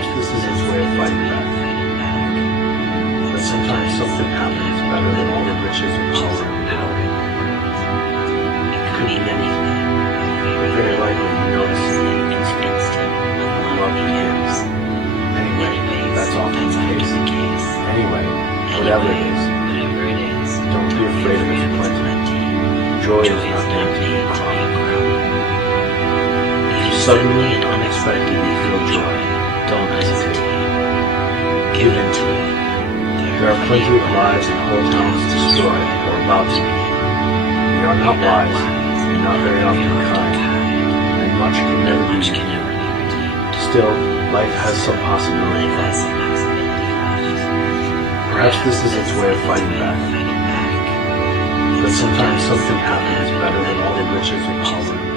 Perhaps this is its way of fighting back. But sometimes something happens better than all the riches and power and power. It could be anything. Very likely you notice Instant. love begins. Anyway, that's often the case. Anyway, whatever it is, don't be afraid of its plenty. Joy is not meant to be a crumb. If you suddenly and unexpectedly feel joy, don't hesitate. Give in to it. There are plenty of lives and whole towns destroyed or about to be. We are not wise, and not very often kind, and much can never be redeemed. Still, life has some possibility left. Perhaps this is its way of fighting back. But sometimes something happens better than all the riches and power.